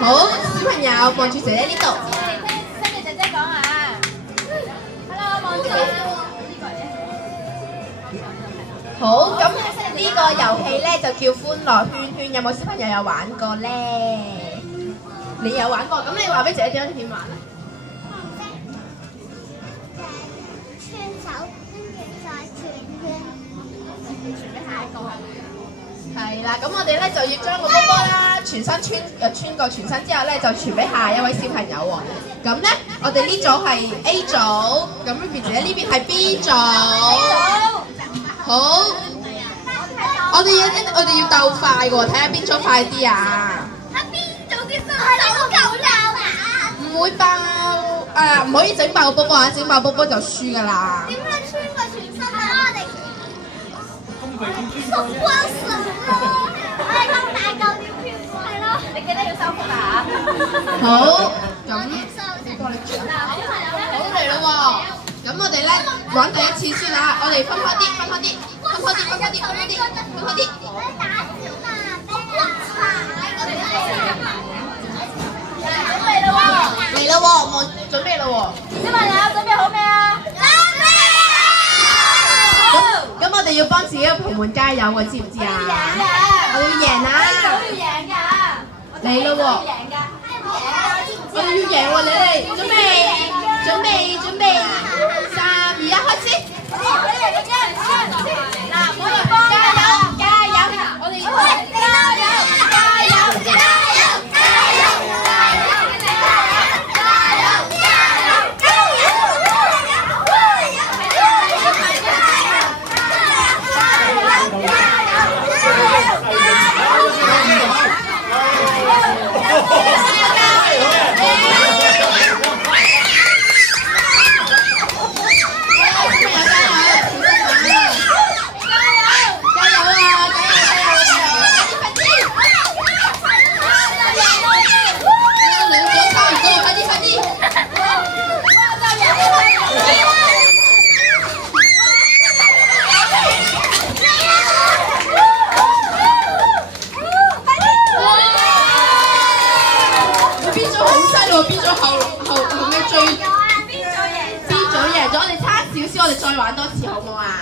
好，小朋友望住姐姐呢度。跟住姐姐講啊 ，Hello， 望住。好，咁呢個遊戲咧就叫歡樂圈圈，有冇小朋友有玩過咧？你有玩過，咁你話俾姐姐點玩啊？穿手，跟住再轉圈，傳俾下一個。係啦，咁我哋咧就要將個波波啦，全身穿過全身之後咧，就傳俾下一位小朋友喎。咁咧，我哋呢組係 A 組，咁 Ruby 姐姐呢邊係 B 組。好，我哋要鬥快喎，睇下邊組快啲啊！邊組啲新手夠鬧啊！唔會爆唔可以整爆波波啊！整爆波波就輸㗎啦。點樣穿過全身啊？我哋縮光神咯！我哋咁大嚿點穿過？係咯，你記得要收腹啊！好，咁過嚟轉。好嚟咯喎！咁我哋咧玩第一次先啦，我哋分開啲。嚟啦喎，準備啦喎。小朋友準備好未啊？咁我哋要幫自己嘅同伴加油喎，知唔知啊？我要贏啊！要贏㗎！嚟咯喎！贏㗎！我哋要贏喎，你哋準備，3、2、1，開始！嗱，我哋幫加油！我哋我哋差少少，我哋再玩多次好唔好啊？